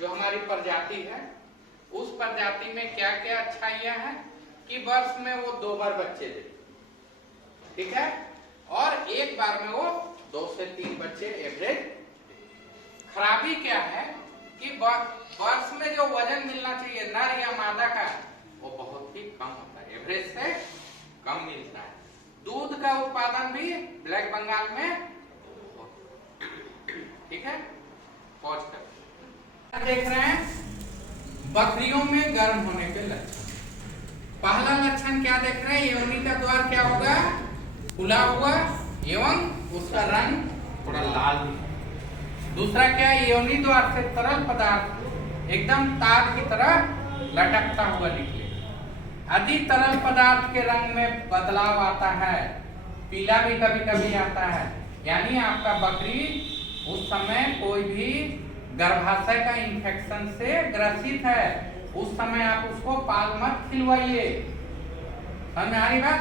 जो हमारी प्रजाति है, उस प्रजाति में क्या क्या अच्छाइयां हैं कि वर्ष में वो 2 बार बच्चे दे, ठीक है, और एक बार में वो 2 से 3 बच्चे एवरेज। खराबी क्या है कि वर्ष में जो वजन मिलना चाहिए नर या मादा का, वो बहुत ही कम होता है, एवरेज से कम मिलता है। दूध का उत्पादन भी ब्लैक बंगाल में, ठीक है। पॉज कर देख रहे हैं बकरियों में गर्म होने के लक्षण। पहला लक्षण क्या देख रहे हैं, योनि का द्वार क्या होगा, खुला हुआ एवं उसका रंग थोड़ा लाल है। दूसरा क्या, योनि द्वार से तरल पदार्थ एकदम तार की तरह लटकता हुआ निकले। यदि तरल पदार्थ के रंग में बदलाव आता है, पीला भी कभी कभी आता है, यानी आपका बकरी उस समय कोई भी गर्भाशय का इंफेक्शन से ग्रसित है, उस समय आप उसको पाल मत खिलवाइए। समझ में आ रही बात?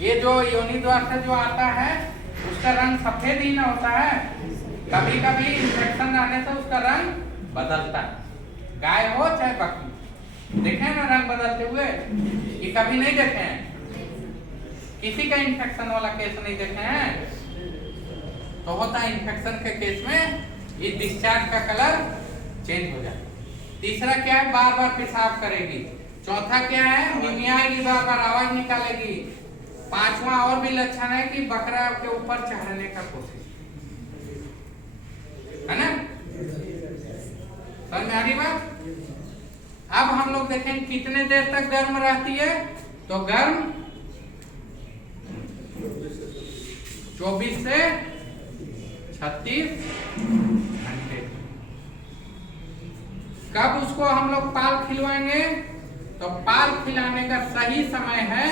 ये जो योनि द्वार से जो आता है उसका रंग सफेद ही ना होता है, कभी कभी इंफेक्शन आने से उसका रंग बदलता है। गाय हो चाहे बकरी, देखे ना रंग बदलते हुए, ये कभी नहीं देखे हैं? किसी का इंफेक्शन वाला केस नहीं देखे हैं? तो होता है इंफेक्शन के केस में ये डिस्चार्ज का कलर चेंज हो जाता है। तीसरा क्या है, बार बार पेशाब करेगी। चौथा क्या है, मिमियाएगी, बार बार आवाज निकालेगी। पांचवा और भी लक्षण है कि बकरा के ऊपर चढ़ने का कोशिश, है ना? समझ में आ रही बात? अब हम लोग देखें कितने देर तक गर्म रहती है, तो गर्म 24 से 36 घंटे। कब उसको हम लोग पाल खिलवाएंगे, तो पाल खिलाने का सही समय है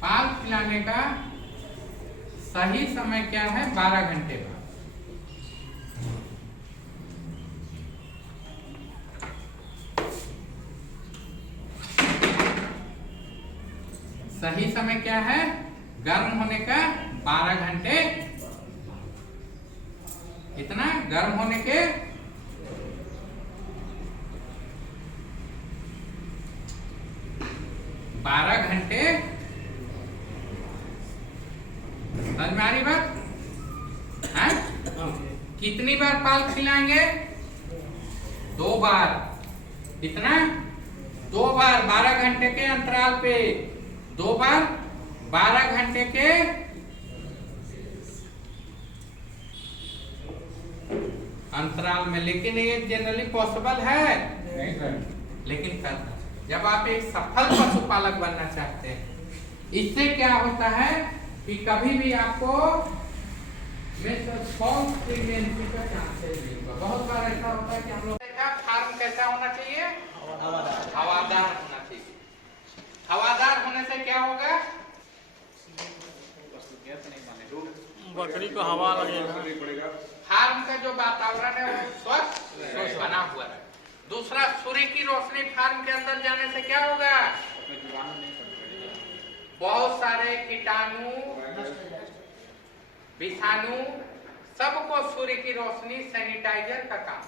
पाल खिलाने का सही समय क्या है, 12 घंटे बाद। सही समय क्या है, गर्म होने का 12 घंटे। इतना गर्म होने के 12 घंटे। समझ में आ रही बात? है? कितनी बार पाल खिलाएंगे, 2 बार। कितना, 2 बार 12 घंटे के अंतराल पे, 2 बार 12 घंटे के अंतराल में। लेकिन ये जनरली पॉसिबल है लेकिन करना, जब आप एक सफल पशुपालक बनना चाहते हैं, इससे क्या होता है कि कभी भी आपको फॉल्स प्रेगनेंसी का चांसेस नहीं होगा। बहुत बार ऐसा होता है कि हम लोग देखा फार्म कैसा होना चाहिए, हवादार होना चाहिए। हवादार होने से क्या होगा, बकरी को हवा लगेगा, फार्म का जो वातावरण है वो स्वस्थ बना हुआ है। दूसरा, सूर्य की रोशनी फार्म के अंदर जाने से क्या होगा, बहुत सारे कीटाणु विषाणु सबको सूर्य की रोशनी सैनिटाइजर का काम,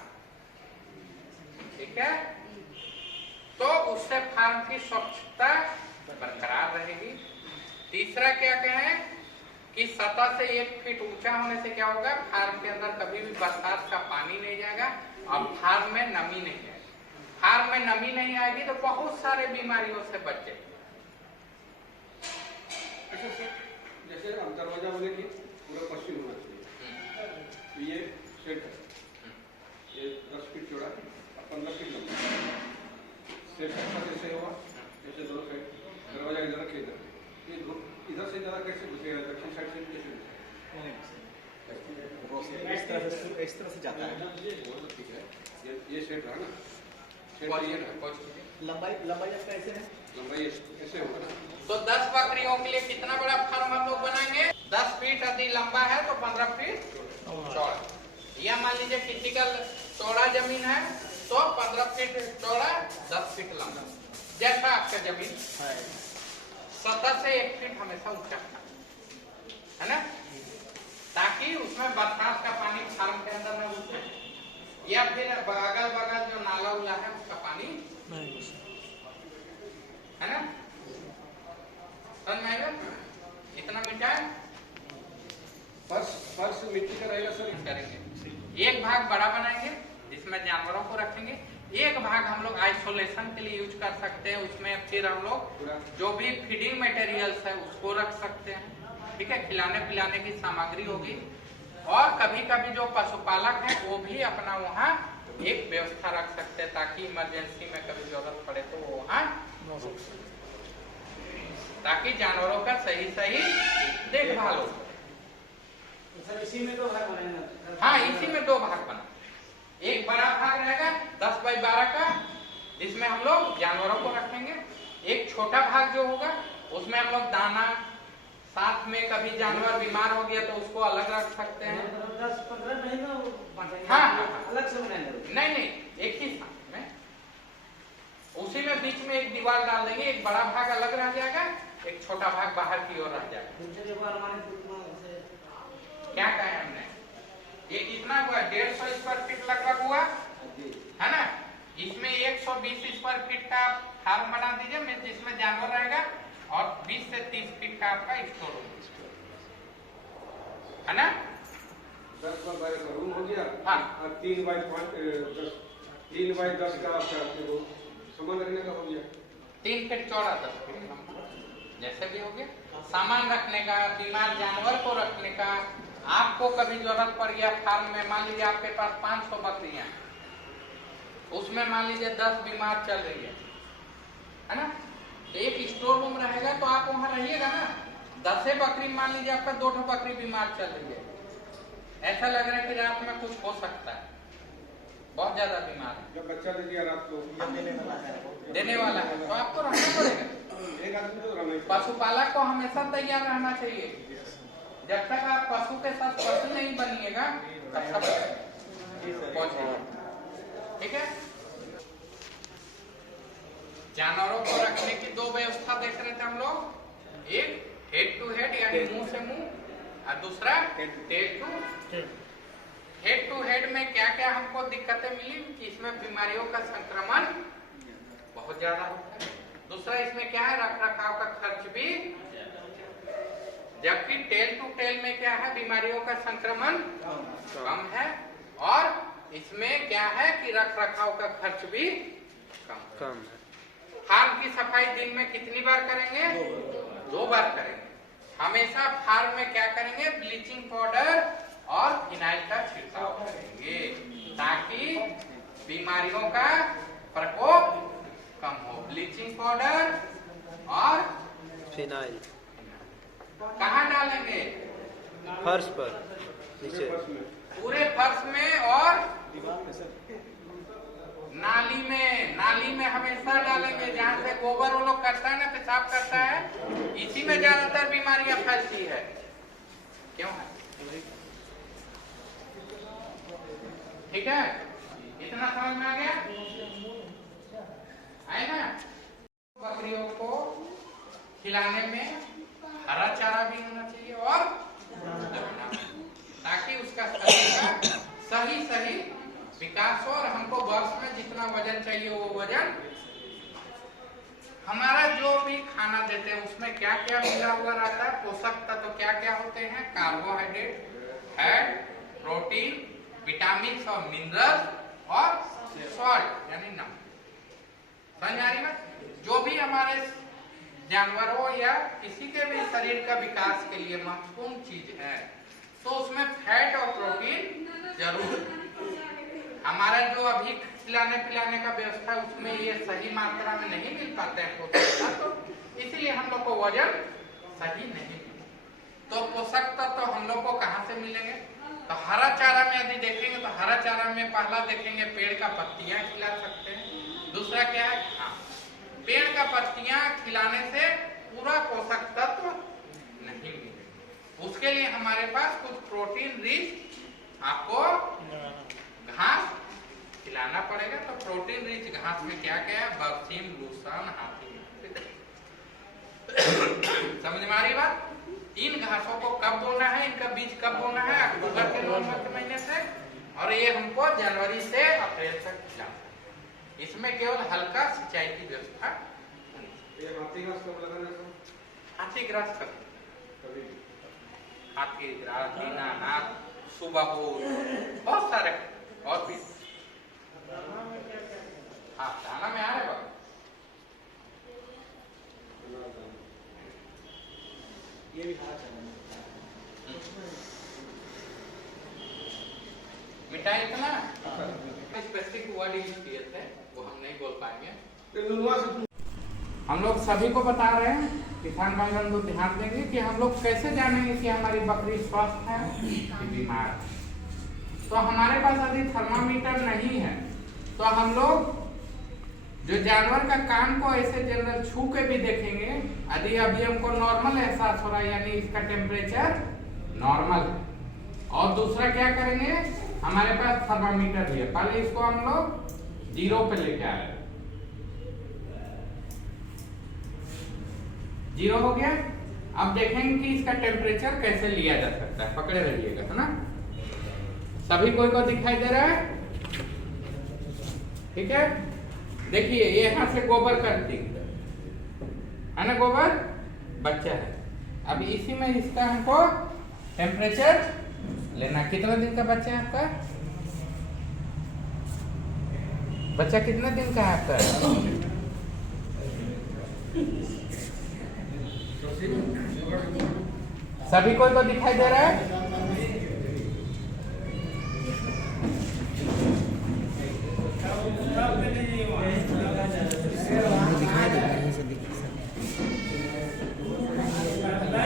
ठीक है। तो उससे फार्म की स्वच्छता बरकरार रहेगी। तीसरा क्या कहें कि सतह से 1 फीट ऊंचा होने से क्या होगा, फार्म के अंदर कभी भी बरसात का पानी नहीं जाएगा और फार्म में नमी नहीं आएगी। फार्म में नमी नहीं आएगी तो बहुत सारे बीमारियों से बच जाएगी। जैसे हम दरवाजा बोलेंगे पूरा पश्चिम होना चाहिए, तो ये शेड है, ये 10 फीट चौड़ा और 15 फीट लंबा। शेड का कैसे होगा, जैसे दोनों साइड दरवाजा इधर रखे, इधर से ज़्यादा कैसे घुसेगा, दक्षिण साइड से कैसे घुसेगा, इस तरह से जाता है। ठीक है, ये शेड रहा ना, लंबाई कैसे है, लंबाई ऐसे होगा ना। तो 10 बकरियों के लिए कितना बड़ा फार्म हम लोग बनाएंगे, 10 फीट यदि लंबा है तो 15 फीट चौड़ा। या मान लीजिए किसी का चौड़ा जमीन है तो 15 फीट चौड़ा 10 फीट लंबा, जैसा आपका जमीन है। सतह से 1 फीट हमेशा ऊंचा है ना। उसमें बरसात का पानी फार्म के अंदर न घुसे, या फिर अगल बगल जो नाला उला है उसका पानी है ना, समझ में आएगा? इतना मीठा है। फर्श मिट्टी का रहेगा सर। करेंगे एक भाग बड़ा बनाएंगे जिसमें जानवरों को रखेंगे, एक भाग हम लोग आइसोलेशन के लिए यूज कर सकते हैं, उसमें फिर हम लोग जो भी फीडिंग मटेरियल्स है उसको रख सकते हैं, ठीक है, खिलाने पिलाने की सामग्री होगी। और कभी कभी जो पशुपालक है वो भी अपना वहाँ एक व्यवस्था रख सकते हैं ताकि इमरजेंसी में कभी जरूरत पड़े तो वो वहाँ, ताकि जानवरों का सही देखभाल हो। सर इसी में 2 भाग बनाएंगे। हाँ, इसी में 2 भाग बना, एक बड़ा भाग रहेगा 10 बाई 12 का जिसमें हम लोग जानवरों को रखेंगे, एक छोटा भाग जो होगा उसमें हम लोग दाना, साथ में कभी जानवर बीमार हो गया तो उसको अलग रख सकते हैं। 10-15 महीने हाँ, अलग से बनाएंगे। नहीं, एक ही साथ में, उसी में बीच में एक दीवार डाल देंगे, एक बड़ा भाग अलग रह जाएगा, एक छोटा भाग बाहर की ओर रह जाएगा। क्या कहा हमने, ये कितना हुआ, 150 स्क्वायर फीट लगभग हुआ है ना। इसमें 120 स्क्वायर फीट का फार्म बना दीजिए जिसमें जानवर रहेगा, और 20 से 30 फीट का आपका स्टोर रूम है ना। 10 बाई का रूम हो गया। हाँ, और 3 बाई 10 का सामान रखने का हो गया। 3 फीट चौड़ा 10 फीट लंबा, जैसे भी हो गया। सामान रखने का, बीमार जानवर को रखने का, आपको कभी जरूरत पड़ गया फार्म में, मान लीजिए आपके पास 500 बकरियां, उसमें मान लीजिए 10 बीमार चल रही है ना, तो एक स्टोर रूम रहेगा तो आप वहां रहिएगा ना। 10 बकरी मान लीजिए आपका 2 बकरी बीमार चल रही है, ऐसा लग रहा है कि रात में कुछ हो सकता है, बहुत ज्यादा बीमार है, जब बच्चा दे दिया रात को देने वाला है, तो आपको रहना पड़ेगा। एक आदमी तो रहना ही। पशुपालक को हमेशा तैयार रहना चाहिए, जब तक आप पशु के साथ पशु नहीं बनिएगा तब तक ठीक है। जानवरों को रखने की 2 व्यवस्था देख रहे थे हम लोग, एक हेड टू हेड यानी मुंह से मुंह, और दूसरा tail to head to head में क्या क्या हमको दिक्कतें मिली कि इसमें बीमारियों का संक्रमण बहुत ज्यादा होता है, दूसरा इसमें क्या है, रख रखाव का खर्च भी, जबकि टेल टू टेल में क्या है, बीमारियों का संक्रमण कम है, और इसमें क्या है कि रख रखाव का खर्च भी कम है। फार्म की सफाई दिन में कितनी बार करेंगे, 2 बार करेंगे। हमेशा फार्म में क्या करेंगे, ब्लीचिंग पाउडर और फिनाइल का छिड़काव करेंगे ताकि बीमारियों का प्रकोप कम हो। ब्लीचिंग पाउडर और फिनाइल कहाँ डालेंगे, फर्श पर, नीचे पूरे फर्श में और नाली में हमेशा डालेंगे, जहाँ से गोबर वो लोग करता है ना, पेशाब करता है, इसी में ज्यादातर बीमारियां फैलती है। क्यों है, ठीक है, इतना समझ में आ गया, है ना। बकरियों को खिलाने में हरा चारा भी होना चाहिए और ताकि उसका शरीर का सही विकास हो, और हमको वर्ष में जितना वजन चाहिए वो वजन, हमारा जो भी खाना देते हैं उसमें क्या क्या मिला हुआ रहता है, पोषक तत्व क्या क्या होते हैं, कार्बोहाइड्रेट, फैट, प्रोटीन, विटामिन और मिनरल्स और सॉल्ट यानी नमक। समझ आ रही बात, जो भी हमारे जानवरों या किसी के भी शरीर का विकास के लिए महत्वपूर्ण चीज है तो उसमें फैट और प्रोटीन जरूर है। हमारा जो अभी खिलाने पिलाने का व्यवस्था है उसमें ये सही मात्रा में नहीं मिल पाते हैं पोषक तत्व, इसीलिए हम लोग को वजन सही नहीं मिलता। तो पोषक तत्व हम लोग को कहाँ से मिलेंगे, तो हरा चारा में यदि देखेंगे तो हरा चारा में पहला देखेंगे पेड़ का पत्तियां खिला सकते हैं, दूसरा क्या है घास। पेड़ का पत्तियां खिलाने से पूरा पोषक तत्व नहीं मिलेगा, उसके लिए हमारे पास कुछ प्रोटीन रिच आपको घास खिलाना पड़ेगा। तो प्रोटीन रिच घास में क्या क्या है, बरसीम, लूसन, हाथी। समझ में आ रही बात। इन घासों को कब बोना है, इनका बीज कब बोना है, अक्टूबर के नवंबर के महीने से, और ये हमको जनवरी से अप्रैल तक खिलाना है। इसमें केवल हल्का सिंचाई की व्यवस्था। ये हाथी घास कब लगाना है? हाथी ग्रास कर, कभी हाथी ग्रास, दीनानाथ, सुबहूर, बहुत सारे और भी। हाँ, दाना में आ रहे बाबा। ये भी खाना चाहिए। मिठाई इतना स्पेसिफिक वर्ड यूज किए थे, वो हम नहीं बोल पाएंगे। हम लोग सभी को बता रहे हैं, किसान भाई बंधु ध्यान देंगे कि हम लोग कैसे जानेंगे कि हमारी बकरी स्वस्थ है कि बीमार है। तो हमारे पास यदि थर्मामीटर नहीं है तो हम लोग जो जानवर का कान को ऐसे जनरल छू के भी देखेंगे, यदि अभी हमको नॉर्मल एहसास हो रहा है यानी इसका टेम्परेचर नॉर्मल है। और दूसरा क्या करेंगे, हमारे पास थर्मामीटर भी है, पहले इसको हम लोग 0 पे लेके आ रहे हैं। 0 हो गया। अब देखेंगे कि इसका टेम्परेचर कैसे लिया जा सकता है। पकड़े रहिएगा, है ना। सभी कोई को दिखाई दे रहा है? ठीक है। देखिए ये यहाँ से गोबर का दिखता है ना, गोबर बच्चा है। अब इसी में इसका हमको टेम्परेचर लेना। कितना दिन का बच्चा है आपका? बच्चा कितने दिन का है आपका? सभी कोई को दिखाई दे रहा है?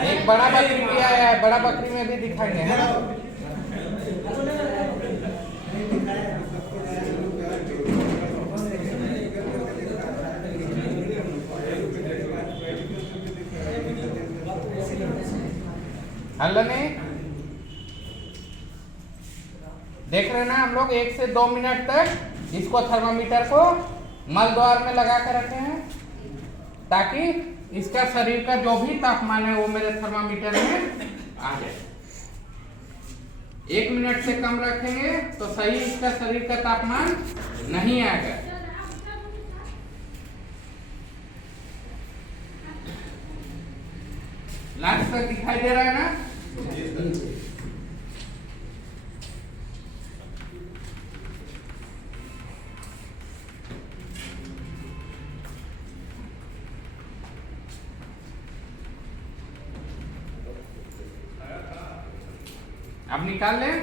एक बड़ा बकरी भी आया है, बड़ा बकरी में भी दिखाएंगे, है ना। हल्ला नहीं देख रहे ना हम लोग। 1 से 2 मिनट तक इसको थर्मामीटर को मल द्वार में लगा कर रखे हैं ताकि इसका शरीर का जो भी तापमान है वो मेरे थर्मामीटर में आ जाए। 1 मिनट से कम रखेंगे तो सही इसका शरीर का तापमान नहीं आएगा। लास्ट तक दिखाई दे रहा है ना। अब निकाल लें।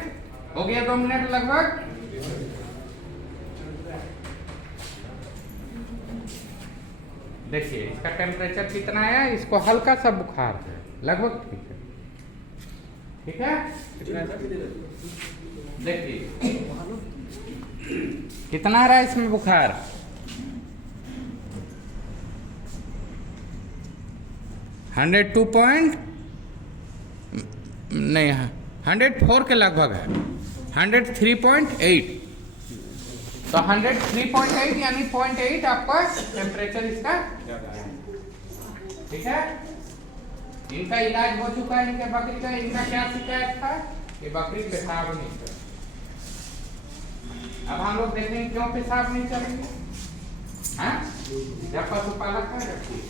हो गया 2 मिनट लगभग। देखिए इसका टेम्परेचर कितना है, इसको हल्का सा बुखार है, लगभग ठीक है। देखिए कितना आ रहा है इसमें बुखार। 102 पॉइंट नहीं, 104 के लगभग है। 103.8। तो 103.8 यानी 0.8 आपका टेम्परेचर इसका, ठीक है। इनका इलाज हो चुका है। इनके बकरी का, इनका क्या शिकायत था कि बकरी पेशाब नहीं कर। अब हम लोग देखेंगे क्यों पेशाब नहीं करेंगे। हाँ, जब पशुपालक है रखिए।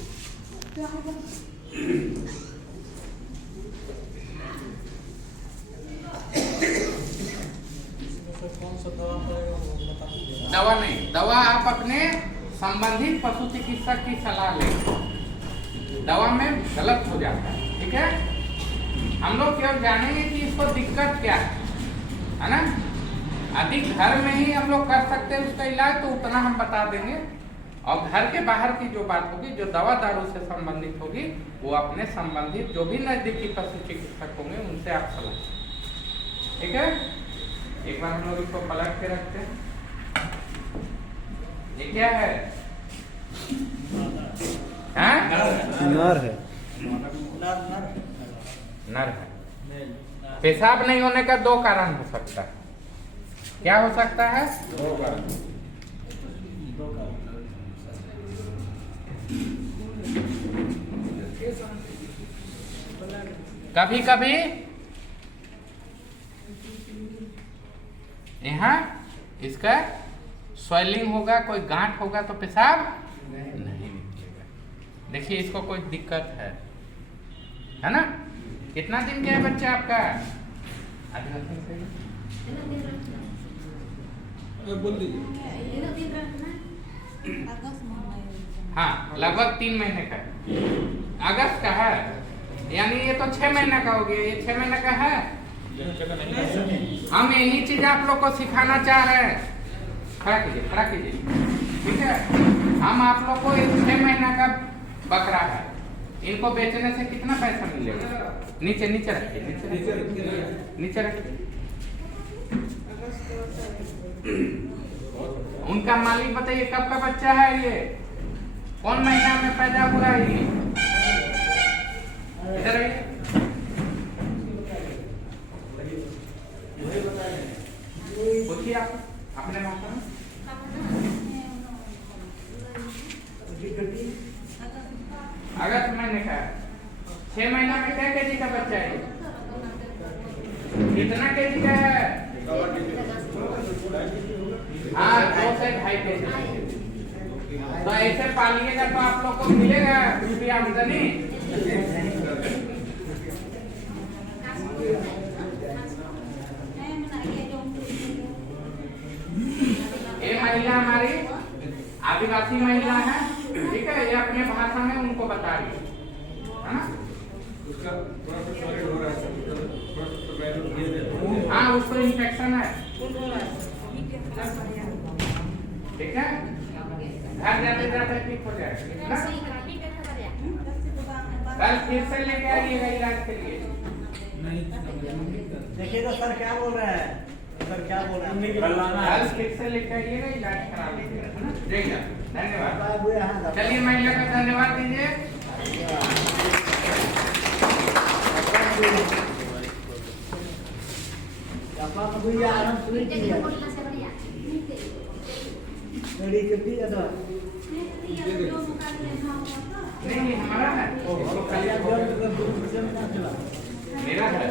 दवा नहीं, दवा आप अपने संबंधित पशु चिकित्सक की सलाह लें। दवा में गलत हो जाता है, ठीक है। हम लोग केवल जानेंगे कि इसको दिक्कत क्या है ना। यदि घर में ही हम लोग कर सकते हैं उसका इलाज तो उतना हम बता देंगे, और घर के बाहर की जो बात होगी, जो दवा दारू से संबंधित होगी, वो अपने संबंधित जो भी नजदीकी पशु चिकित्सक होंगे उनसे आप सलाह, ठीक है। एक बार हम लोग इसको पलट के रखते हैं। ये क्या है? नर है। नर है। पेशाब नहीं होने का 2 कारण हो सकता है। क्या हो सकता है? 2 कारण। कभी कभी यहाँ इसका स्वेलिंग होगा, कोई गांठ होगा तो पेशाब नहीं निकलेगा। देखिए इसको कोई दिक्कत है ना? कितना दिन का है बच्चा आपका? बोल दीजिए। हाँ, लगभग 3 महीने का है। अगस्त का है, यानी ये तो 6 महीने का हो गया। ये 6 महीने का है। हम यही चीज आप लोग को सिखाना चाह रहे हैं। खड़ा कीजिए, ठीक है? हम आप लोग को 6 महीना का बकरा है, इनको बेचने से कितना पैसा मिलेगा? नीचे रखिए, नीचे रखिए। उनका मालिक बताइए कब का बच्चा है ये? कौन महीना में पैदा हुआ है ये? इधर आइए। पूछिए आप अपने भाषा में। अगस्त महीने का 6 महीना में क्या केजी का बच्चा है? कितना केजी का है? हाँ, 2 से 2.5 केजी। तो ऐसे पालिएगा तो आप लोग को मिलेगा कुछ भी आमदनी? ये महिला हमारी आदिवासी महिला है, ठीक है? ये अपने भाषा में उनको बता रही है ना? उसका थोड़ा सा सॉलिड हो रहा है, हाँ, उसको इन्फेक्शन है, ठीक है? घर जाते जाते ठीक हो जाएगा। कल फिर से लेके आइएगा इलाज के लिए। देखिए तो सर क्या बोल रहे हैं, कल फिर से लेके आइएगा, इलाज करा लीजिएगा, है ना? देखिए, धन्यवाद। चलिए महिला का धन्यवाद दीजिए। नहीं, हमारा है, मेरा है।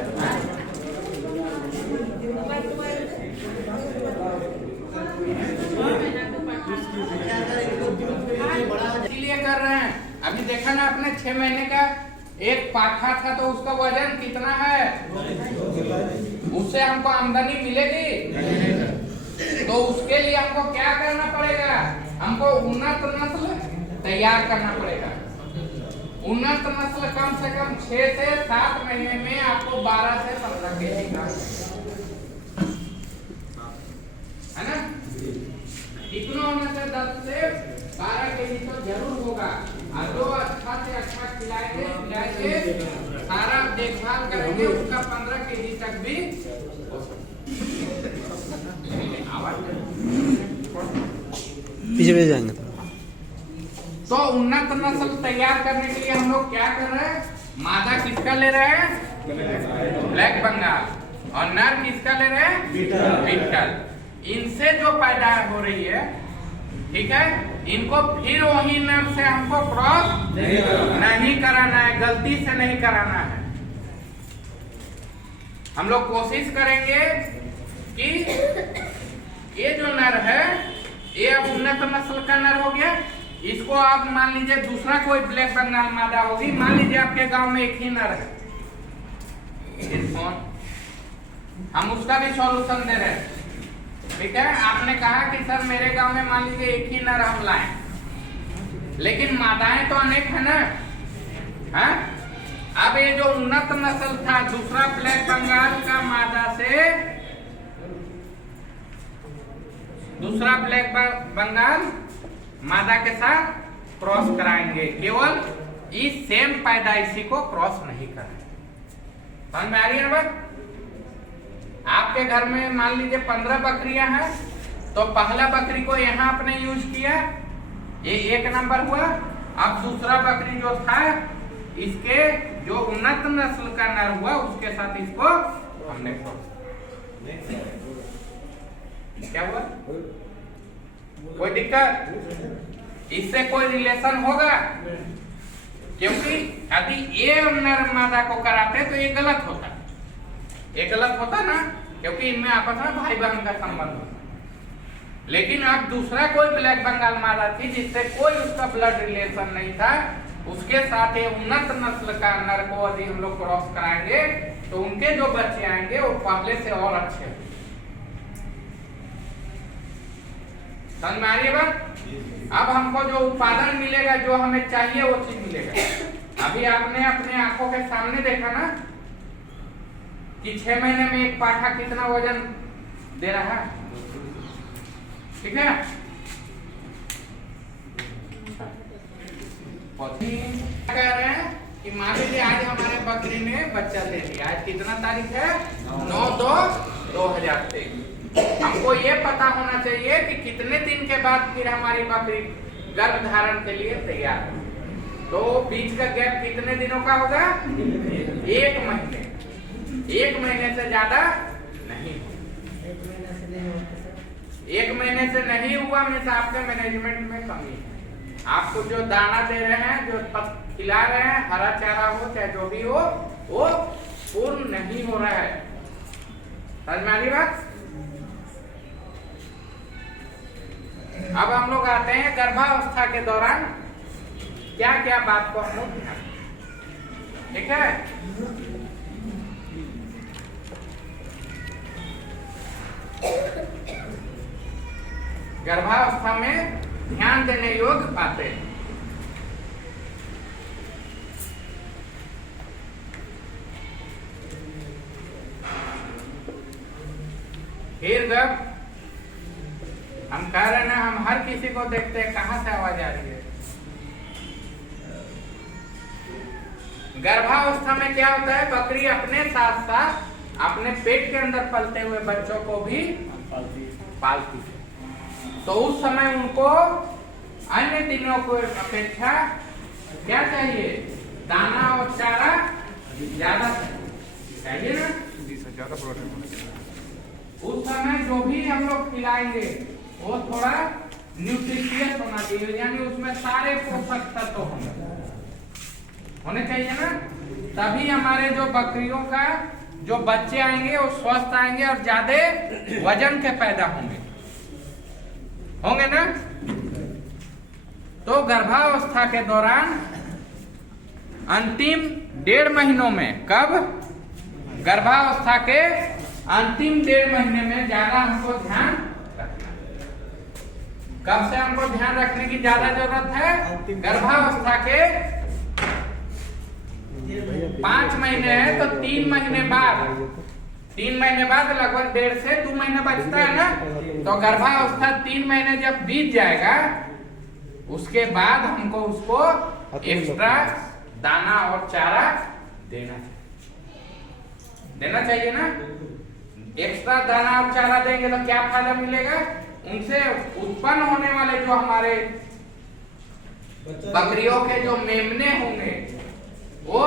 इसलिए कर रहे हैं। अभी देखा ना आपने 6 महीने का एक पाठा था, तो उसका वजन कितना है? उससे हमको आमदनी मिलेगी? तो उसके लिए हमको क्या करना पड़ेगा? हमको उन्नत नस्ल तैयार करना पड़ेगा। उन्नत नस्ल कम से कम 6 से 7 महीने में आपको 12 से 15 केजी का, है ना? इतना होने से 10 से 12 केजी तो जरूर होगा। और जो अच्छा से अच्छा खिलाएंगे, सारा देखभाल करेंगे, उसका 15 केजी तक भी हो पीछे जाएंगे तो उन्नत नस्ल तैयार करने के लिए हम लोग क्या कर रहे हैं? मादा किसका ले रहे हैं? ब्लैक बंगाल। और नर किसका ले रहे हैं? बीटल। इनसे जो पैदाइश हो रही है, ठीक है, इनको फिर वही नर से हमको क्रॉस नहीं कराना है, गलती से नहीं कराना है। हम लोग कोशिश करेंगे कि ये जो नर है, ये अब उन्नत नस्ल का नर हो गया। इसको आप मान लीजिए दूसरा कोई ब्लैक बंगाल मादा होगी, मान लीजिए आपके गांव में एक ही नर है, हम उसका भी सॉल्यूशन दे रहे हैं, ठीक है? आपने कहा कि सर मेरे गांव में मान लीजिए एक ही नर हम लाए, लेकिन मादाएं तो अनेक है ना, है? अब ये जो उन्नत नस्ल था, दूसरा ब्लैक बंगाल का मादा से दूसरा ब्लैक बंगाल मादा के साथ क्रॉस कराएंगे, केवल इस सेम पैदाइशी को क्रॉस नहीं कराएंगे। समझ में आ रही है ना बात? आपके घर में मान लीजिए 15 बकरियां हैं, तो पहला बकरी को यहाँ आपने यूज किया, ये 1 नंबर हुआ। अब दूसरा बकरी जो था, इसके जो उन्नत नस्ल का नर हुआ, उसके साथ इसको हमने क्रॉस। क्या हुआ? कोई दिक्कत? इससे कोई रिलेशन होगा? क्योंकि यदि ये नर मादा को कराते तो ये गलत होता, ये गलत होता ना, क्योंकि इनमें आपस में भाई बहन का संबंध होता। लेकिन अब दूसरा कोई ब्लैक बंगाल मादा थी जिससे कोई उसका ब्लड रिलेशन नहीं था, उसके साथ ये उन्नत नस्ल का नर को यदि हम लोग क्रॉस कराएंगे तो उनके जो बच्चे आएंगे वो पहले से और अच्छे होंगे। समझ में आ रही है बात? अब हमको जो उत्पादन मिलेगा, जो हमें चाहिए वो चीज मिलेगा। अभी आपने अपने आंखों के सामने देखा ना कि 6 महीने में एक पाठा कितना वजन दे रहा है, ठीक है। कह रहे हैं कि मान लीजिए आज हमारे बकरी ने बच्चा ले लिया, आज कितना तारीख है? 9/2/2023। हमको ये पता होना चाहिए कि कितने दिन के बाद फिर हमारी बकरी गर्भ धारण के लिए तैयार है। तो बीच का गैप कितने दिनों का होगा? 1 महीने। 1 महीने से ज्यादा नहीं। 1 महीने से नहीं हुआ मीन्स आपके मैनेजमेंट में कमी है। आपको जो दाना दे रहे हैं, जो खिला रहे हैं, हरा चारा हो चाहे जो भी हो, वो पूर्ण नहीं हो रहा है। समझ में आ रही बात? अब हम लोग आते हैं गर्भावस्था के दौरान क्या क्या बात को हम लोग ध्यान, ठीक है। गर्भावस्था में ध्यान देने योग्य बातें, फिर जब हम कह रहे ना, हम हर किसी को देखते हैं, कहां से आवाज आ रही है? गर्भावस्था में क्या होता है, बकरी अपने साथ साथ अपने पेट के अंदर पलते हुए बच्चों को भी पालती है। तो उस समय उनको अन्य दिनों को अपेक्षा क्या चाहिए? दाना और चारा ज्यादा चाहिए ना। ज्यादा प्रोटीन उस समय जो भी हम लोग खिलाएंगे वो थोड़ा न्यूट्रिशियस होना चाहिए, यानी उसमें सारे पोषक तत्व होने चाहिए ना। तभी हमारे जो बकरियों का जो बच्चे आएंगे वो स्वस्थ आएंगे और ज्यादा वजन के पैदा होंगे ना। तो गर्भावस्था के दौरान अंतिम 1.5 महीनों में, कब? गर्भावस्था के अंतिम 1.5 महीने में ज्यादा हमको ध्यान रखना। कब से हमको ध्यान रखने की ज्यादा जरूरत है? गर्भावस्था के 5 महीने है तो 3 महीने बाद, 3 महीने बाद लगभग 1.5 से 2 महीने बचता है ना। तो गर्भावस्था 3 महीने जब बीत जाएगा उसके बाद हमको उसको एक्स्ट्रा दाना और चारा देना चाहिए ना। एक्स्ट्रा दाना और चारा देंगे तो क्या फायदा मिलेगा? उनसे उत्पन्न होने वाले जो हमारे बकरियों के जो मेमने होंगे वो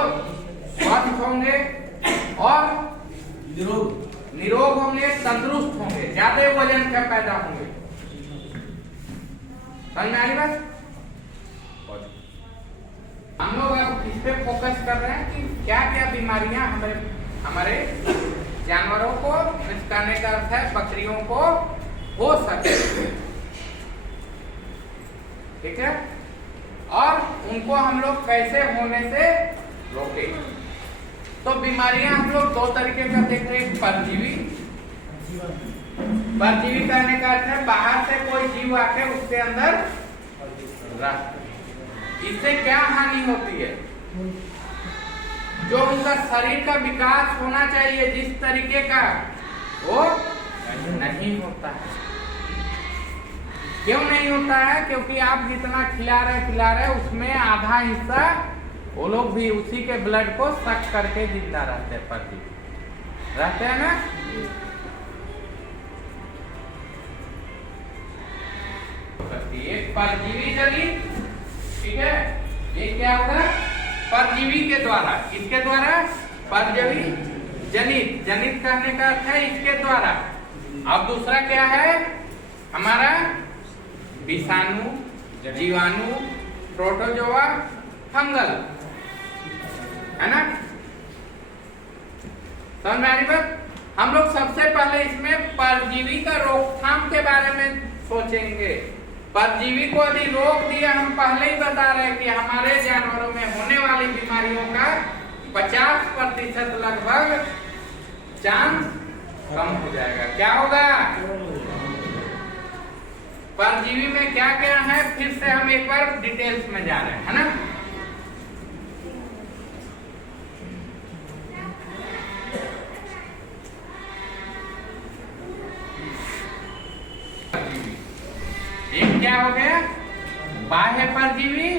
स्वस्थ होंगे और निरोग होंगे, तंदुरुस्त होंगे, ज्यादा वजन का पैदा होंगे। समझ में आ रही बात? हम लोग अब इस पे फोकस कर रहे हैं कि क्या क्या बीमारियां हमारे जानवरों को, कहने का अर्थ है बकरियों को हो सके, ठीक है। और उनको हम लोग कैसे होने से रोके। तो बीमारियां हम लोग 2 तरीके का देख रहे हैं। परजीवी कहने का अर्थ है बाहर से कोई जीव आके उसके अंदर रह, इससे क्या हानि होती है? जो उनका शरीर का विकास होना चाहिए जिस तरीके का, वो नहीं होता है। क्यों नहीं होता है? क्योंकि आप जितना खिला रहे उसमें आधा हिस्सा वो लोग भी उसी के ब्लड को सक करके जिंदा रहते हैं, परजीवी रहते हैं ना। एक परजीवी जनित, ठीक है, ये क्या होगा? परजीवी के द्वारा, इसके द्वारा परजीवी जनित, जनित कहने का अर्थ है इसके द्वारा। अब दूसरा क्या है हमारा? विषाणु, जीवाणु, प्रोटोजोआ, फंगल। है ना? समझ में आ रही बात? हम लोग सबसे पहले इसमें परजीवी का रोकथाम के बारे में सोचेंगे। परजीवी को यदि रोक दिया, हम पहले ही बता रहे हैं कि हमारे जानवरों में होने वाली बीमारियों का 50% लगभग चांस कम हो जाएगा। क्या होगा? परजीवी में क्या क्या है, फिर से हम एक बार डिटेल्स में जा रहे हैं, है ना? एक क्या हो गया? बाह्य परजीवी,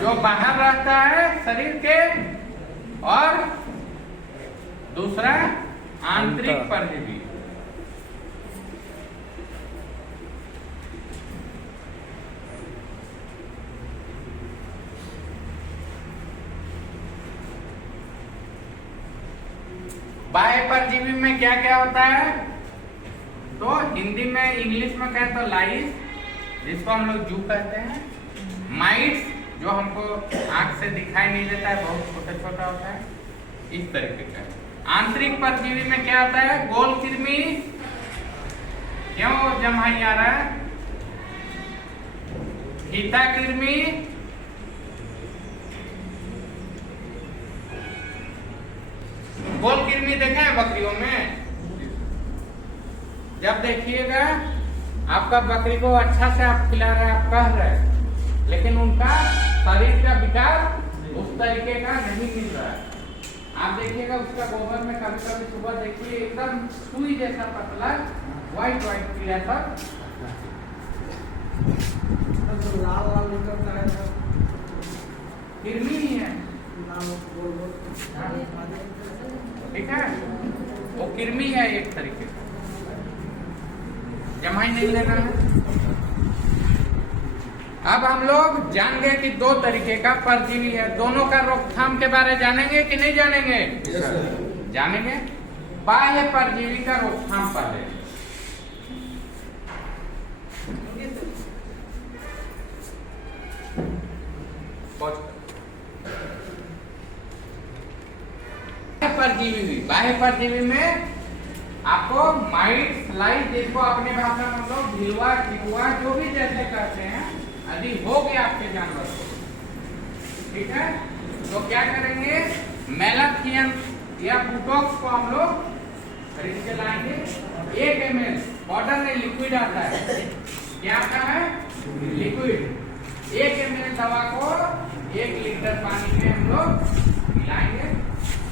जो बाहर रहता है शरीर के, और दूसरा आंतरिक परजीवी। बाह्य परजीवी में क्या क्या होता है? तो हिंदी में, इंग्लिश में कहें तो लाइस, जिसको हम लोग जू कहते हैं, माइट्स, जो हमको आंख से दिखाई नहीं देता है, बहुत छोटा छोटा होता है, इस तरीके का। आंतरिक परजीवी में क्या होता है? गोल कृमि, क्यों जमाई आ रहा है? फीता कृमि, गोल कृमि देखा है बकरियों में? जब देखिएगा आपका बकरी को अच्छा से आप खिला रहे हैं, आप कह रहे हैं, लेकिन उनका शरीर का विकास उस तरीके का नहीं मिल रहा है। आप देखिएगा उसका गोबर में कभी कभी सुबह देखिए एकदम सुई जैसा पतला व्हाइट व्हाइट पीला सा लाल लाल निकलता है, कृमि ही है, ठीक है? वो कृमि है एक तरीके का, जमाई नहीं लेना है। अब हम लोग जान गए कि दो तरीके का परजीवी है। दोनों का रोकथाम के बारे जानेंगे कि नहीं जानेंगे? जानेंगे। बाह्य परजीवी का रोकथाम पहले। बाह्य परजीवी में आपको माइट, स्लाइस, जिसको अपने भाषा में हम लोग ढिलवा, टिकुआ, जो भी जैसे कहते हैं, यदि हो गया आपके जानवर को, ठीक है, तो क्या करेंगे? मेलाथियन या बुटॉक्स को हम लोग खरीद के लाएंगे। 1 ml, पाउडर में लिक्विड आता है, क्या आता है? लिक्विड। 1 ml दवा को 1 लीटर पानी में हम लोग मिलाएंगे,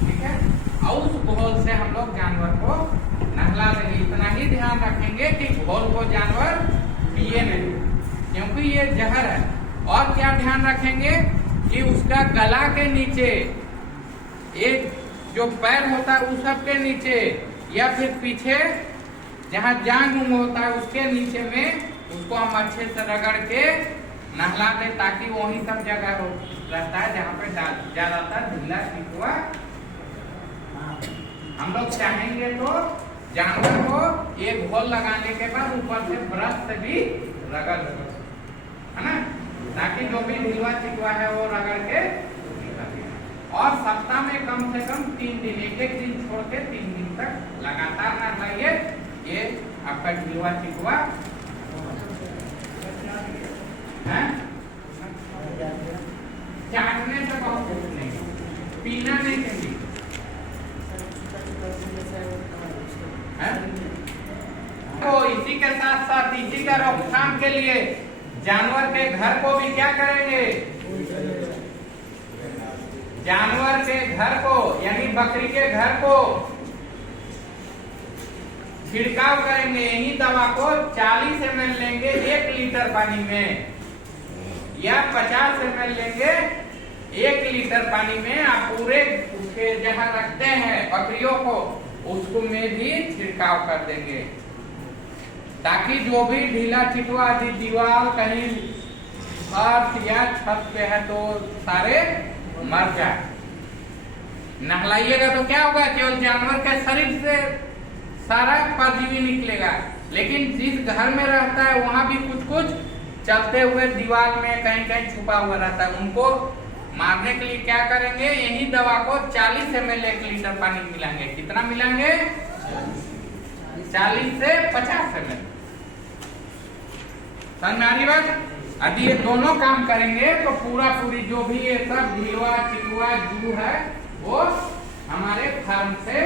ठीक है, और उस घोल से हम लोग जानवर को नहला देंगे। इतना ही ध्यान रखेंगे कि घोल को जानवर पिए नहीं, क्योंकि ये जहर है। और क्या ध्यान रखेंगे कि उसका गला के नीचे, एक जो पैर होता है उस सब के नीचे, या फिर पीछे जहाँ जांग उंग होता है उसके नीचे में उसको हम अच्छे से रगड़ के नहला दें, ताकि वही सब जगह रहता है जहाँ पे ज्यादातर ढीला टिकुआ। हम लोग चाहेंगे तो जानवर को एक घोल लगाने के बाद ऊपर से ब्रश से भी रगड़ दो, है ना, ताकि जो भी ढीलवा चिकवा है वो रगड़ के निकल जाए। और सप्ताह में कम से कम 3 दिन, एक दिन छोड़ के 3 दिन तक लगातार नहलाइए। ये आपका ढीलवा चिकवा है। चाटने से बहुत कुछ नहीं, पीना नहीं चाहिए। तो इसी के साथ साथ इसी का रोकथाम के लिए जानवर के घर को भी क्या करेंगे? जानवर के घर को, यानी बकरी के घर को छिड़काव करेंगे। यही दवा को 40 ml लेंगे 1 लीटर पानी में, या 50 ml लेंगे 1 लीटर पानी में। आप पूरे उसके जहाँ रखते हैं बकरियों को, उसको में भी छिड़काव कर देंगे, ताकि जो भी ढीला चिटवा आदि दीवार कहीं फर्श या छत पे है तो सारे मर जाए। नहलाइएगा तो क्या होगा? केवल जानवर के शरीर से सारा परजीवी निकलेगा, लेकिन जिस घर में रहता है वहां भी कुछ कुछ चलते हुए दीवार में कहीं कहीं छुपा हुआ रहता है, उनको मारने के लिए क्या करेंगे, यही दवा को 40 ml 1 लीटर पानी मिलाएंगे। कितना मिलाएंगे? 40 से 50 ml। समझ में आ रही बात? यदि ये दोनों काम करेंगे तो पूरी जो भी ये सब ढिलवा चिलवा जू है वो हमारे फार्म से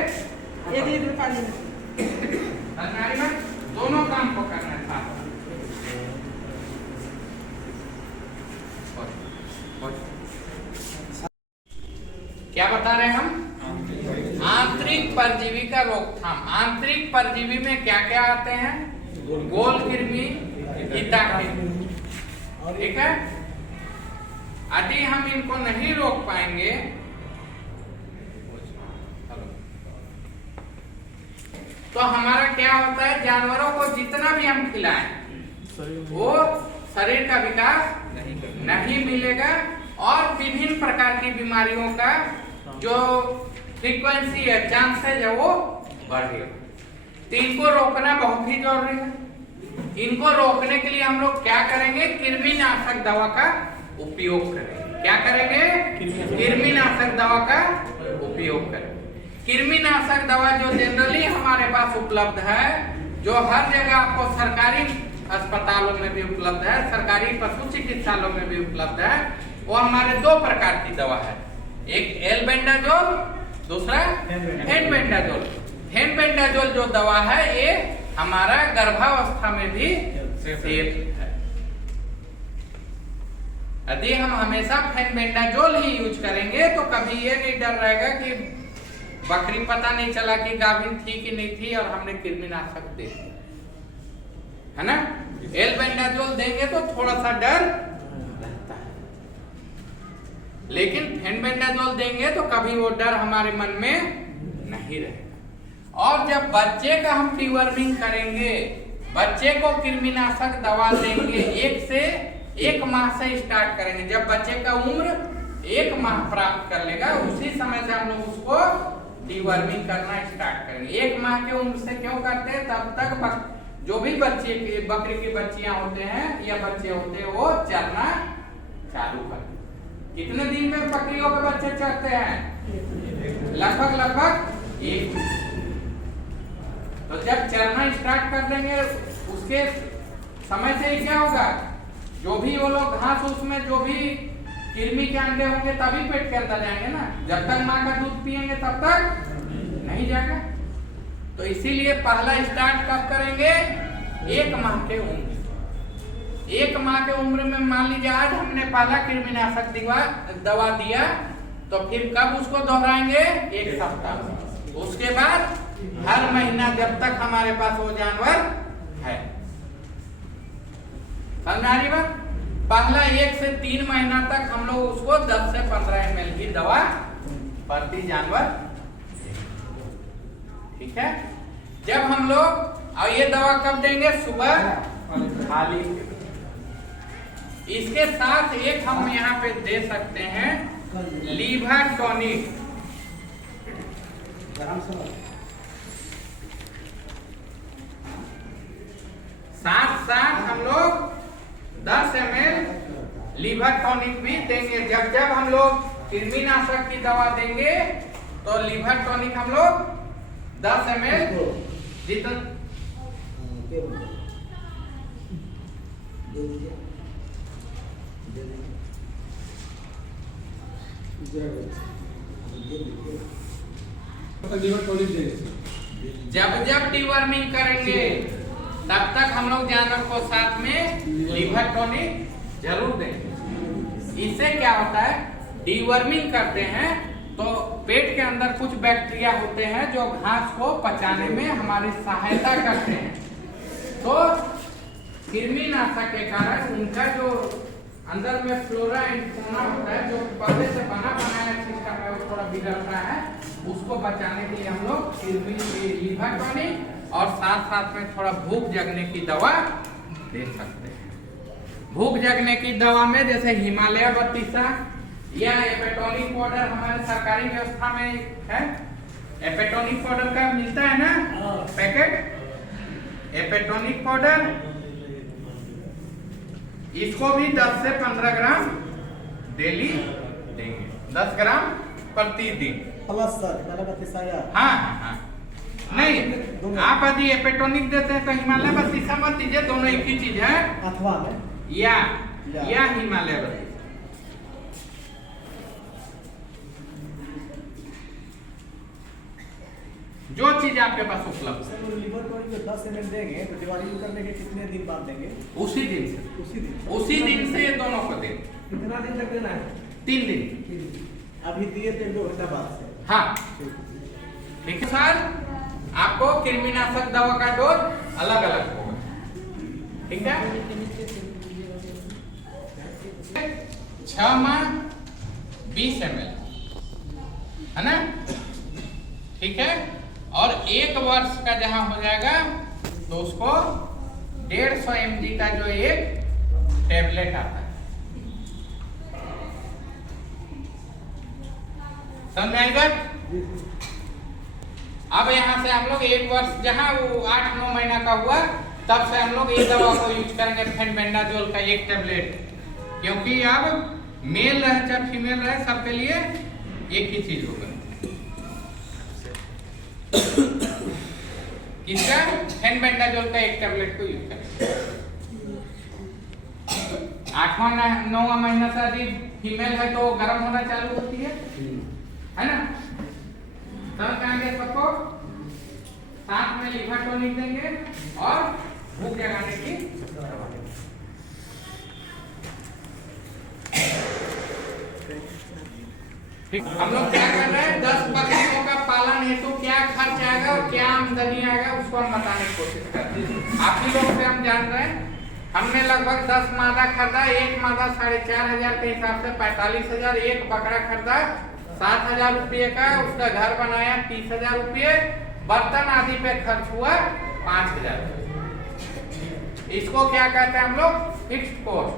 1 लीटर पानी में। समझ में आ रही बात? दोनों काम को करना है साथ। क्या बता रहे हैं हम? आंतरिक परजीवी का रोकथाम। आंतरिक परजीवी में क्या क्या आते हैं? गोल कृमि, इता कृमि, ठीक है। यदि हम इनको नहीं रोक पाएंगे तो हमारा क्या होता है, जानवरों को जितना भी हम खिलाएं वो शरीर का विकास नहीं मिलेगा और विभिन्न प्रकार की बीमारियों का जो फ्रीक्वेंसी है, चांसेज है, वो बढ़ेगा। तो इनको रोकना बहुत ही जरूरी है। इनको रोकने के लिए हम लोग क्या करेंगे, कृमिनाशक दवा का उपयोग करेंगे। क्या करेंगे? कृमिनाशक दवा का उपयोग करेंगे। कृमिनाशक दवा जो जनरली हमारे पास उपलब्ध है, जो हर जगह आपको सरकारी अस्पतालों में भी उपलब्ध है, सरकारी पशु चिकित्सालयों में भी उपलब्ध है, वो हमारे 2 प्रकार की दवा है। एक एल्बेंडाजोल, दूसरा फेनबेंडाजोल। फेनबेंडाजोल जो दवा है ये हमारा गर्भावस्था में भी सेफ है। यदि हम हमेशा फेनबेंडाजोल ही यूज करेंगे तो कभी ये नहीं डर रहेगा कि बकरी पता नहीं चला कि गाभिन थी कि नहीं थी और हमने कृमिनाशक दे दिया, है ना। एल्बेंडाजोल देंगे तो थोड़ा सा डर रहता है, लेकिन फेनबेंडाजोल देंगे तो कभी वो डर हमारे मन में नहीं रहेगा। और जब बच्चे का हम डीवर्मिंग करेंगे, बच्चे को कृमिनाशक दवा देंगे, 1 माह से स्टार्ट करेंगे। जब बच्चे का उम्र 1 माह प्राप्त कर लेगा उसी समय से हम लोग उसको डीवर्मिंग करना स्टार्ट करेंगे। 1 माह के उम्र से क्यों करते हैं? तब तक जो भी बच्चे की बकरी की बच्चियां होते हैं या बच्चे होते हैं वो चरना चालू करते हैं। कितने दिन में बकरियों के बच्चे चरते हैं? लगभग 1। तो जब चरना स्टार्ट कर देंगे उसके समय से क्या होगा, जो भी वो लोग घास उसमें जो भी कृमि के अंडे होंगे तभी पेट के अंदर जाएंगे ना। जब तक माँ का दूध पिएंगे तब तक नहीं जाएगा। तो इसीलिए पहला स्टार्ट कब करेंगे? 1 माह के उम्र। 1 माह के उम्र में मान लीजिए आज हमने पहला कृमिनाशक दवा दिया तो फिर कब उसको दोहराएंगे? 1 सप्ताह। उसके बाद हर महीना जब तक हमारे पास वो जानवर है। समझ आ रही बात? पहला 1 से 3 महीना तक हम लोग उसको 10 से 15 ml की दवा प्रति जानवर, ठीक है। जब हम लोग और ये दवा कब देंगे? सुबह खाली। इसके साथ एक हम यहाँ पे दे सकते हैं लीवर टॉनिक। साथ हम लोग 10 ml लीवर टॉनिक भी देंगे। जब हम लोग कृमिनाशक की दवा देंगे तो लीवर टॉनिक हम लोग 10 ml जितना जब डीवर्मिंग करेंगे तब तक हम लोग जानवर को साथ में लीवर टॉनिक जरूर देंगे। इससे क्या होता है, डीवर्मिंग करते हैं तो पेट के अंदर कुछ बैक्टीरिया होते हैं जो घास को पचाने में हमारी सहायता करते हैं। तो कृमिनाशक के कारण उनका जो अंदर में फ्लोरा एंड फौना होता है, जो पहले से बना बनाया सिस्टम है, वो थोड़ा बिगड़ता है। उसको बचाने के लिए हम लोग कृमि लीवर टॉनिक और साथ में थोड़ा भूख जगने की दवा दे सकते हैं। भूख जगने की दवा में जैसे हिमालय 32 या एपेटोनिक पाउडर हमारे सरकारी व्यवस्था में है। एपेटोनिक पाउडर का मिलता है ना पैकेट, एपेटोनिक पाउडर, इसको भी 10 से 15 ग्राम डेली देंगे 10 ग्राम प्रतिदिन। Plus sir Himalaya 32,000। हाँ हाँ नहीं, आप यदि एपेटोनिक देते हैं तो हिमालय 32 मत दीजिए, दोनों एक ही चीज है। अथवा में या हिमालय 32 जो चीज आपके पास उपलब्ध है। सर लिवर टॉनिक जो 10 ml देंगे तो दिवाली करने के कितने दिन बाद देंगे? उसी दिन से, उसी दिन से ये दोनों को देंगे। कितना दिन तक देना है? 3 दिन। अभी दिए थे 2 घंटा बाद से। हाँ ठीक है सर, आपको कृमिनाशक दवा का डोज अलग अलग होगा, ठीक है। 6 माह 20 ml है ना, ठीक है। और 1 वर्ष का जहां हो जाएगा तो उसको 150 mg का जो एक टेबलेट आता है, समझाएगा। अब यहाँ से हम लोग 1 वर्ष जहां वो 8-9 महीना का हुआ तब से हम लोग ये दवा को यूज करेंगे, फेनबेंडाजोल का 1 टेबलेट, क्योंकि अब मेल रहे चाहे फीमेल रहे सबके लिए एक ही चीज होगा। किसका? फेनबेंडाजोल का 1 टेबलेट को यूज करेंगे। 8वां-9वां महीना से यदि फीमेल है तो गर्म होना चालू होती है ना। तब कहेंगे सबको साथ में लिवर टॉनिक देंगे और भूख जगाने की ठीक। हम लोग क्या कर रहे हैं, 10 बकरियों का पालन हेतु क्या खर्च आएगा और क्या आमदनी आएगा उसको हम बताने की कोशिश कर रहे हैं। आप ही लोग से हम जान रहे हैं, हमने लगभग 10 मादा खरीदा, 1 मादा 4,500 के हिसाब से 45,000, 1 बकरा खरीदा 7,000 रुपये का, उसका घर बनाया 30,000 रुपये, बर्तन आदि पे खर्च हुआ 5,000। इसको क्या कहते हैं हम लोग? Fixed cost.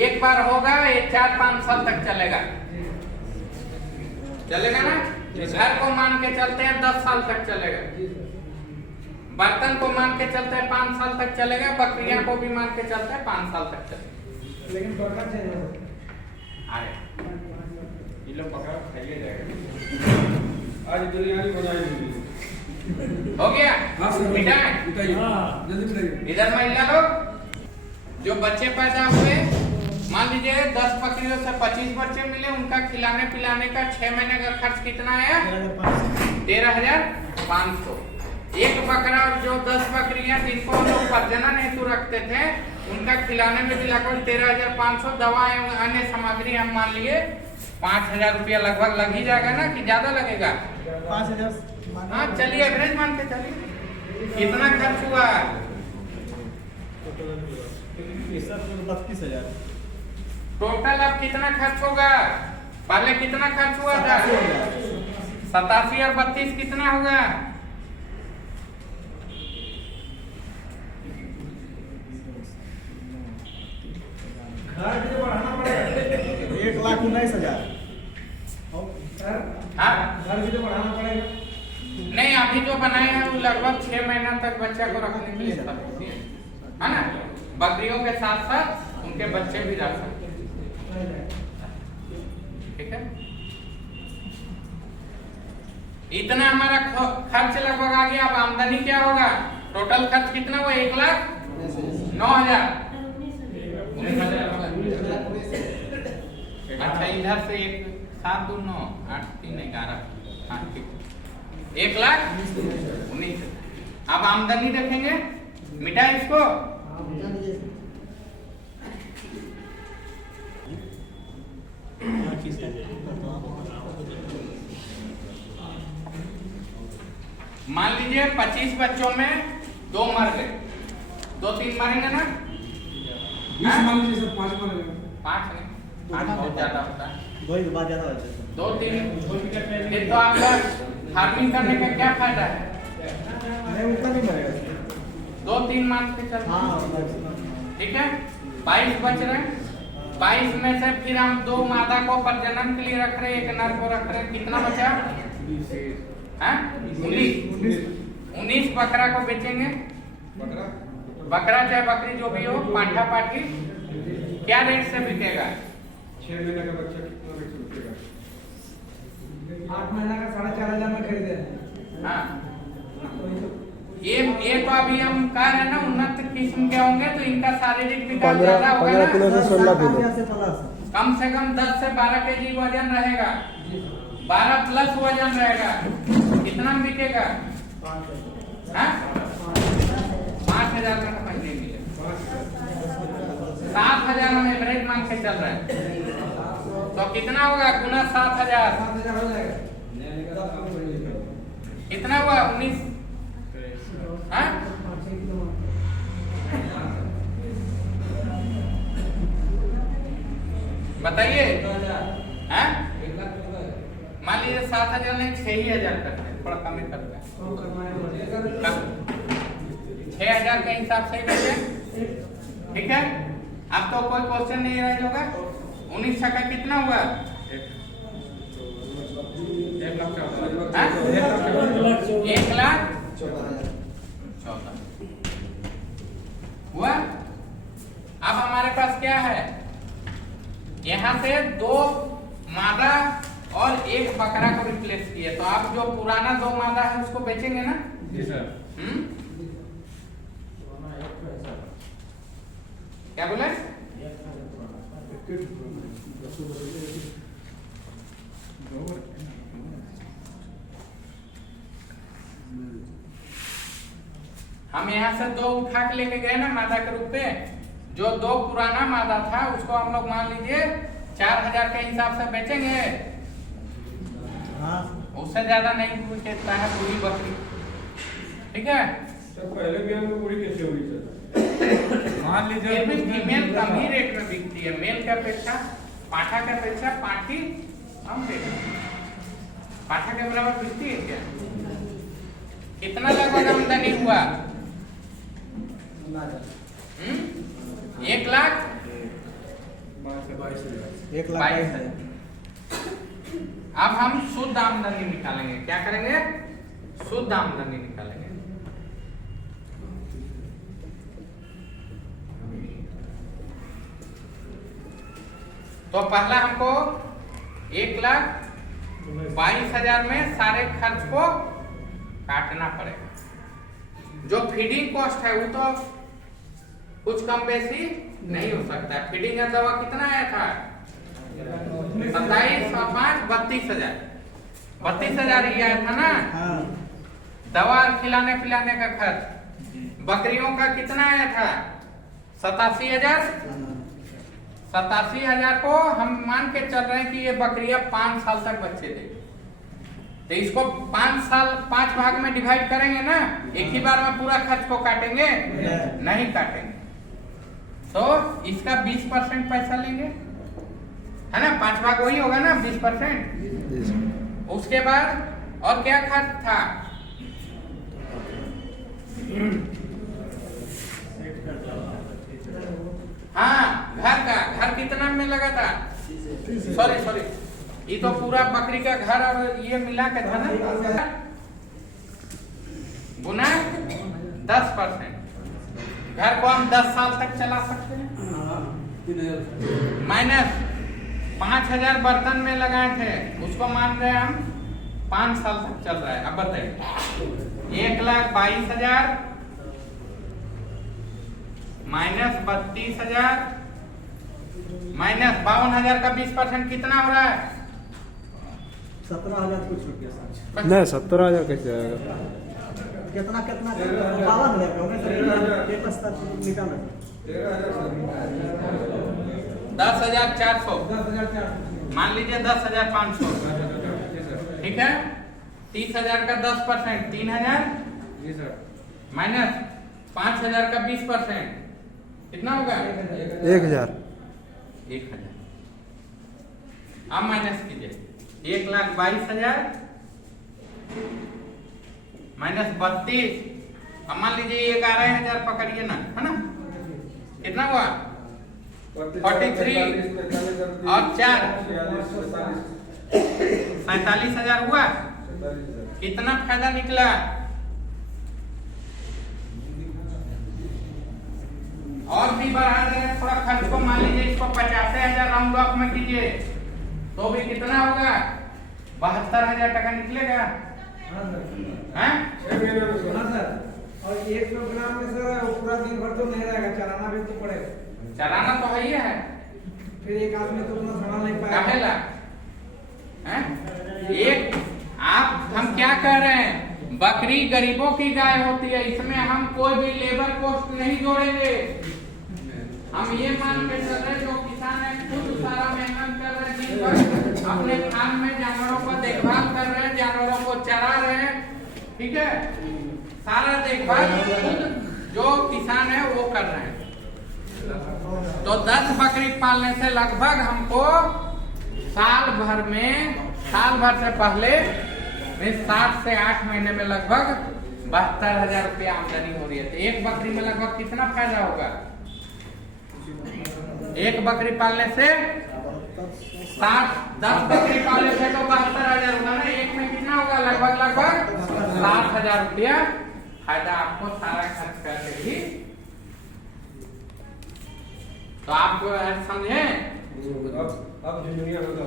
एक बार होगा, ये 4-5 साल तक चलेगा ना। घर को मान के चलते हैं 10 साल तक चलेगा, बर्तन को मान के चलते हैं 5 साल तक चलेगा, बकरियां को भी मान के चलते हैं 5 साल तक चलेगा। लेकिन बकरा चाहिए ये लोग बकरा खाइए जाएगा। आज बिरयानी बनाई हो गया? हाँ सर, मिठाई जल्दी बताइए। इधर महिला लोग जो बच्चे पैदा हुए, मान लीजिए 10 बकरियों से 25 बच्चे मिले, उनका खिलाने पिलाने का 6 महीने का खर्च कितना आया? 13,500। 1 बकरा और जो 10 बकरियां जिनको हम लोग प्रजनन हेतु रखते थे उनका खिलाने में भी लगभग 13,500, दवा एवं अन्य सामग्री हम मान लिए 5,000 रुपया लगभग लग ही जाएगा ना, कि ज्यादा लगेगा? 5,000। हाँ चलिए एवरेज मान के चलिए, कितना खर्च हुआ? 32,000। टोटल अब कितना खर्च होगा? पहले कितना खर्च हुआ था? 87 और 32 कितना होगा? 1,19,000। हाँ? घर भी तो बढ़ाना पड़ेगा। नहीं, अभी जो बनाए हैं वो लगभग 6 महीना तक बच्चा को रखने के लिए सफिशिएंट है ना। बकरियों के साथ साथ उनके बच्चे भी रख सकते हैं, ठीक है। इतना हमारा खर्च लगभग आ गया। अब आमदनी क्या होगा? टोटल खर्च कितना हुआ? 1,09,000। अच्छा इधर से 7 2 9 8 3 11 हाँ ठीक, 1,19,000। अब आमदनी देखेंगे, मिटा इसको। मान लीजिए 25 बच्चों में 2 मर गए, 2-3 मरेंगे ना? 20 मान लीजिए सर, 5 मारेंगे। 5 नहीं, 5 बहुत ज्यादा होता है। 2 के बाद ज्यादा हो जाता है। 2-3 फिर तो आपका फार्मिंग करने का क्या फायदा है? नहीं उतना नहीं मरेगा। 2-3 मान के चलते हैं, हाँ ठीक है। 22 बच रहे हैं, 22 में से फिर हम 2 मादा को प्रजनन के लिए रख रहे हैं, 1 नर को रख रहे हैं, कितना बचा? 19 बकरा को बेचेंगे, बकरा चाहे बकरी जो भी हो, पांठा पाठी क्या रेट से बिकेगा? 6 महीने का बच्चा कितना रेट से बिकेगा? 8 महीना का 4,500 में खरीदे हैं। हाँ, ये तो अभी हम कह रहे हैं ना उन्नत किस्म के होंगे तो इनका शारीरिक विकास ज्यादा होगा 15 किलो ना, से 16 किलो। कम से कम 10 से 12 केजी वजन रहेगा, 12 प्लस वजन रहेगा। कितना में बिकेगा? 5,000 का समझ नहीं मिलेगा, 7,000 हम एवरेज मान के चल रहे हैं। तो कितना होगा गुना 7,000? 7,000 हो जाएगा। कितना हुआ? 19। हाँ? बताइए। हाँ? मान लीजिए 7,000 नहीं 6,000 करते हैं, थोड़ा कम ही करते हैं। 6,000 के हिसाब से ही भेजें, ठीक है? अब तो कोई क्वेश्चन नहीं रह होगा। 19 का कितना हुआ? 1,14,000 हुआ। अब हमारे पास क्या है? यहाँ से 2 मादा और 1 बकरा को रिप्लेस किए, तो आप जो पुराना 2 मादा है उसको बेचेंगे ना? जी सर। क्या बोले? हम यहाँ से 2 उठा के लेके गए ना मादा के रूप में। जो 2 पुराना मादा था उसको हम लोग मान लीजिए 4,000 के हिसाब से बेचेंगे। उससे ज्यादा नहीं बेचता है पूरी बकरी, ठीक है? सर पहले भी हम पूरी कैसे हुई सर? मान लीजिए फीमेल कम ही रेट में बिकती है, मेल के अपेक्षा, पाठा के अपेक्षा पाठी कम रेट में। पाठा के बराबर बिकती है क्या? कितना लगभग आमदनी हुआ? 1,22,000। अब हम शुद्ध आमदनी निकालेंगे। क्या करेंगे? शुद्ध आमदनी निकालेंगे। तो पहला हमको 1,22,000 में सारे खर्च को काटना पड़ेगा। जो फीडिंग कॉस्ट है वो तो कुछ कम बेसी नहीं हो सकता है। फीडिंग का दवा कितना आया था? 27 और 5 32,000। 32,000 ही आया था ना? दवा खिलाने पिलाने का खर्च। बकरियों का कितना आया था? 87,000। 87,000 को हम मान के चल रहे हैं कि ये बकरियां 5 साल तक बच्चे देगी। तो इसको 5 साल 5 भाग में डिवाइड करेंगे ना, एक ही बार में पूरा खर्च को काटेंगे? नहीं काटेंगे। तो इसका 20% पैसा लेंगे, है ना? 5 भाग वही होगा ना, 20%। उसके बाद और क्या खर्च था? हाँ, घर कितना में लगा था? सॉरी, ये तो पूरा बकरी का घर और ये मिला के था ना? गुना 10%। घर को हम 10 साल तक चला सकते हैं। माइनस 5,000 बर्तन में लगाए थे, उसको मान रहे हैं हम 5 साल तक चल रहा है। अब बताइए 1,22,000 माइनस 32,000 माइनस 52,000 का 20% कितना हो रहा है? 17,000 कुछ रुपया सर। नहीं 17,000 कैसे आएगा? कितना 52,000 का एक स्तर निकाल रहे 10,400 10,400 मान लीजिए 10,500, ठीक है? 30,000 का 10% 3,000 जी सर। माइनस 5,000 का 20% कितना होगा? 1,000। 1,000। अब माइनस कीजिए 1,22,000 माइनस 32। अब मान लीजिए 11,000 पकड़िए ना, है ना? कितना हुआ? 43 और 4 47,000 हुआ। कितना फायदा निकला? और भी बढ़ा दें थोड़ा खर्च को, मान लीजिए इसको 50,000 राउंड ऑफ में कीजिए तो भी कितना होगा? 72,000 टका निकलेगा। हैं? और 100 ग्राम में सर पूरा दिन भर तो नहीं रहेगा, चलाना भी तो पड़ेगा। चलाना तो है ही है, फिर एक आदमी तो उतना संभाल नहीं पाएगा। काहेला? हैं? एक आप हम क्या कह रहे हैं, बकरी गरीबों की गाय होती है, इसमें हम कोई भी लेबर कॉस्ट नहीं जोड़ेंगे। हम ये मान के चल रहे जो किसान है खुद सारा मेहनत कर रहे हैं, दिन भर अपने फार्म में जानवरों को देखभाल कर रहे हैं, जानवरों को चरा रहे हैं, ठीक है, सारा देखभाल खुद जो किसान है वो कर रहे हैं। तो 10 बकरी पालने से लगभग हमको साल भर से पहले 7 से 8 महीने में लगभग 72,000 रुपया आमदनी हो रही है। तो एक बकरी में लगभग कितना फायदा होगा? एक बकरी पालने से 10 बकरी पालने से तो 72,000 होगा ना, एक में कितना होगा? लगभग 7,000 रुपया फायदा आपको सारा खर्च करके ही। तो आप समझे? अब दुनिया होगा